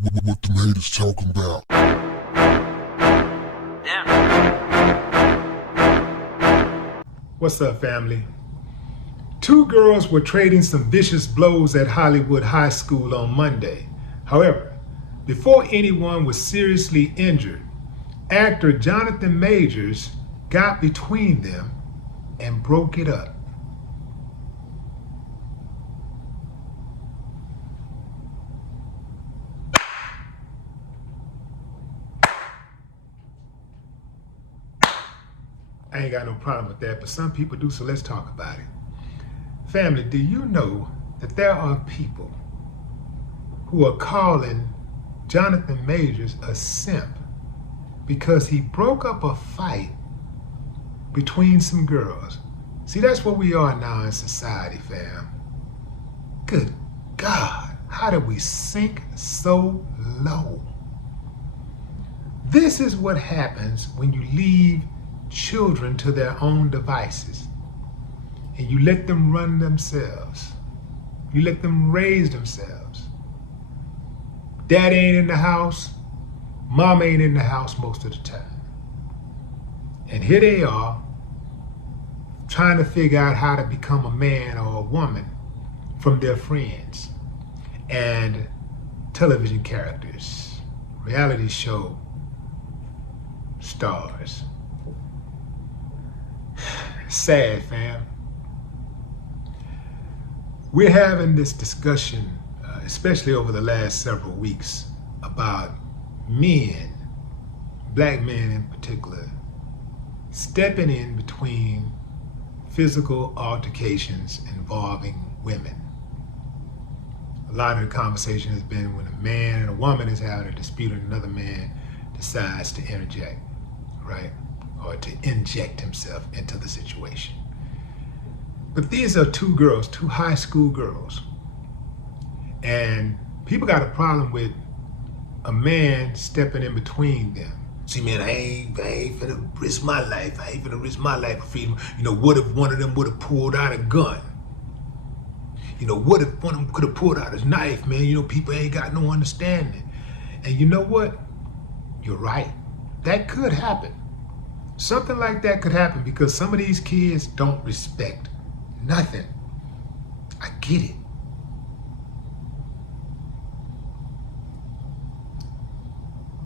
What them haters talking about? What's up, family? Two girls were trading some vicious blows at Hollywood High School on Monday. However, before anyone was seriously injured, actor Jonathan Majors got between them and broke it up. I ain't got no problem with that, but some people do, so let's talk about it. Family, do you know that there are people who are calling Jonathan Majors a simp because he broke up a fight between some girls? See, that's what we are now in society, fam. Good God, how did we sink so low? This is what happens when you leave children to their own devices and you let them run themselves. You let them raise themselves. Dad ain't in the house, mom ain't in the house most of the time. And here they are trying to figure out how to become a man or a woman from their friends and television characters, reality show stars. Sad, fam. We're having this discussion, especially over the last several weeks, about men, black men in particular, stepping in between physical altercations involving women. A lot of the conversation has been when a man and a woman is having a dispute and another man decides to interject, right? Or to inject himself into the situation. But these are two girls, two high school girls. And people got a problem with a man stepping in between them. See, man, I ain't finna risk my life. I ain't finna risk my life for freedom. You know, what if one of them would have pulled out a gun? You know, what if one of them could have pulled out his knife, man? You know, people ain't got no understanding. And you know what? You're right. That could happen. Something like that could happen because some of these kids don't respect nothing. I get it.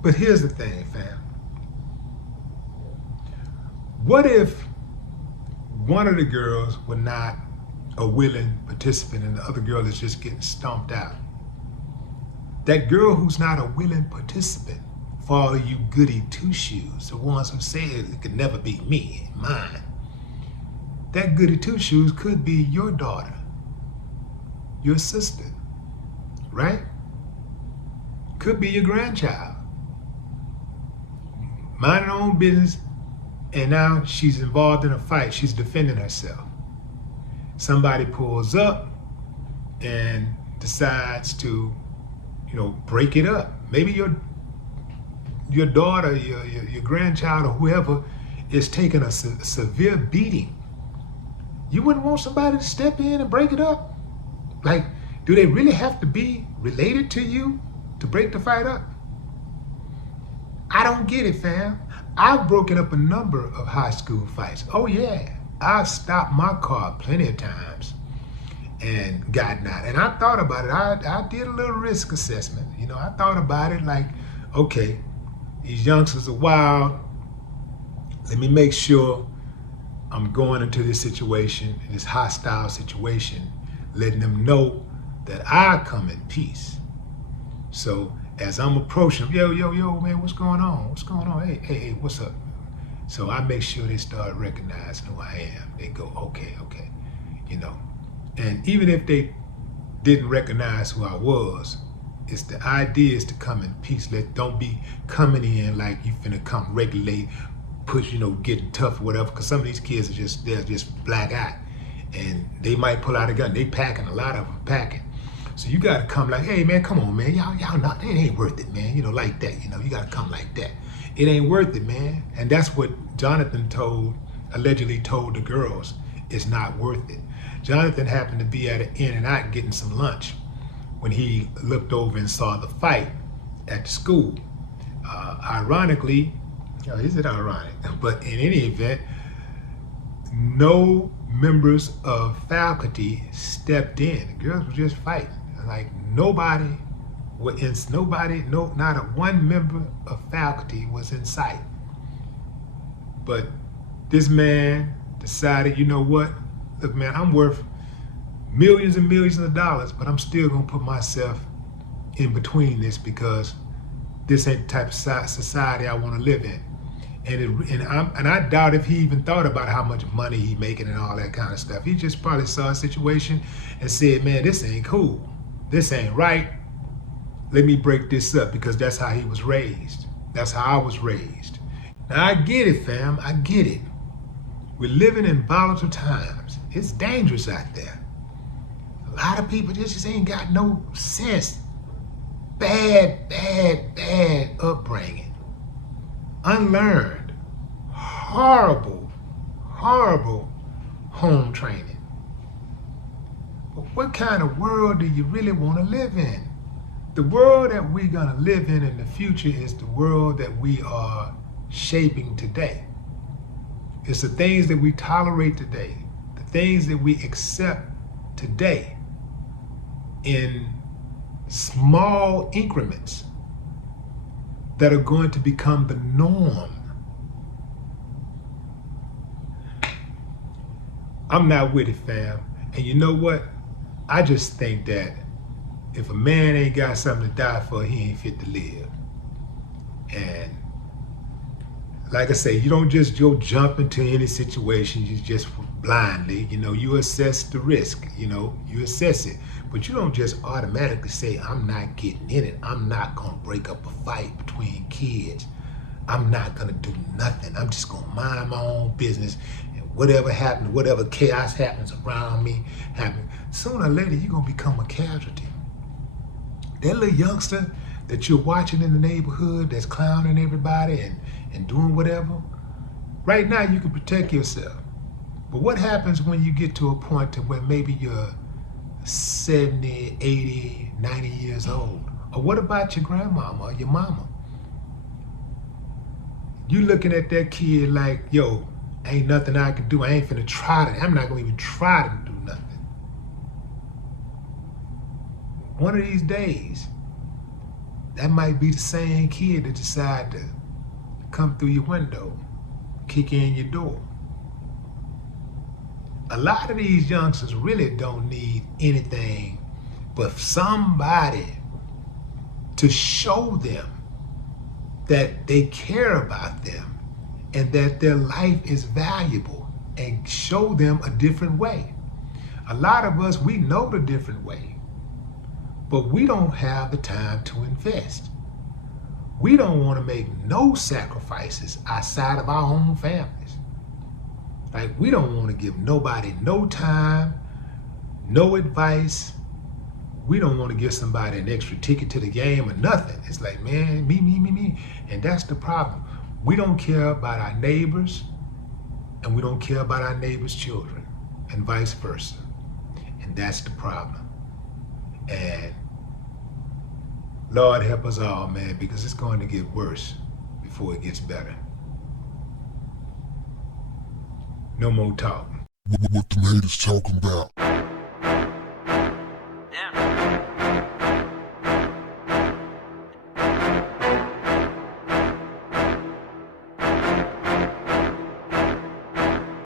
But here's the thing, fam. What if one of the girls were not a willing participant and the other girl is just getting stomped out? That girl who's not a willing participant, for all of you goody two-shoes, the ones who say it could never be me and mine, that goody two-shoes could be your daughter, your sister, right? Could be your grandchild. Minding her own business, and now she's involved in a fight. She's defending herself. Somebody pulls up and decides to, break it up. Maybe your daughter, your grandchild, or whoever is taking a severe beating. You wouldn't want somebody to step in and break it up? Like, do they really have to be related to you to break the fight up? I don't get it, fam. I've broken up a number of high school fights. Oh yeah, I've stopped my car plenty of times and gotten out. And I thought about it. I did a little risk assessment. I thought about it like, okay, these youngsters are wild. Let me make sure I'm going into this situation, this hostile situation, letting them know that I come in peace. So as I'm approaching, yo, man, what's going on? What's going on? Hey, what's up? So I make sure they start recognizing who I am. They go, okay. And even if they didn't recognize who I was, it's the idea is to come in peace. Don't be coming in like you finna come regulate, push, getting tough or whatever. Because some of these kids they're just black eyed, and they might pull out a gun. They packing, a lot of them packing. So you gotta come like, hey man, come on man, y'all not, it ain't worth it, man. Like that. You gotta come like that. It ain't worth it, man. And that's what Jonathan allegedly told the girls. It's not worth it. Jonathan happened to be at an In-N-Out getting some lunch when he looked over and saw the fight at the school. Ironically, is it ironic? But in any event, no members of faculty stepped in. The girls were just fighting. Like nobody, not a one member of faculty was in sight. But this man decided, you know what? Look, man, I'm worth millions and millions of dollars, but I'm still gonna put myself in between this because this ain't the type of society I want to live in. And I doubt if he even thought about how much money he making and all that kind of stuff. He just probably saw a situation and said, man, this ain't cool. This ain't right. Let me break this up, because that's how he was raised. That's how I was raised. Now I get it, fam. I get it. We're living in volatile times. It's dangerous out there. A lot of people just ain't got no sense. Bad upbringing. Unlearned. Horrible home training. But what kind of world do you really want to live in? The world that we're going to live in the future is the world that we are shaping today. It's the things that we tolerate today, the things that we accept today in small increments that are going to become the norm. I'm not with it, fam. And you know what? I just think that if a man ain't got something to die for, he ain't fit to live. And like I say, you don't just go jump into any situation, you just blindly, you assess the risk, you assess it. But you don't just automatically say, I'm not getting in it. I'm not gonna break up a fight between kids. I'm not gonna do nothing. I'm just gonna mind my own business, and whatever happens, whatever chaos happens around me, sooner or later you're gonna become a casualty. That little youngster that you're watching in the neighborhood that's clowning everybody and doing whatever, right now you can protect yourself. But what happens when you get to a point to where maybe you're 70, 80, 90 years old? Or what about your grandmama or your mama? You looking at that kid like, yo, ain't nothing I can do. I ain't finna try to. I'm not gonna even try to do nothing. One of these days, that might be the same kid that decide to come through your window, kick in your door. A lot of these youngsters really don't need anything but somebody to show them that they care about them and that their life is valuable, and show them a different way. A lot of us, we know the different way, but we don't have the time to invest. We don't want to make no sacrifices outside of our own families. Like, we don't want to give nobody no time, no advice. We don't want to give somebody an extra ticket to the game or nothing. It's like, man, me. And that's the problem. We don't care about our neighbors, and we don't care about our neighbors' children, and vice versa. And that's the problem. And Lord help us all, man, because it's going to get worse before it gets better. No more talk. What the haters talking about?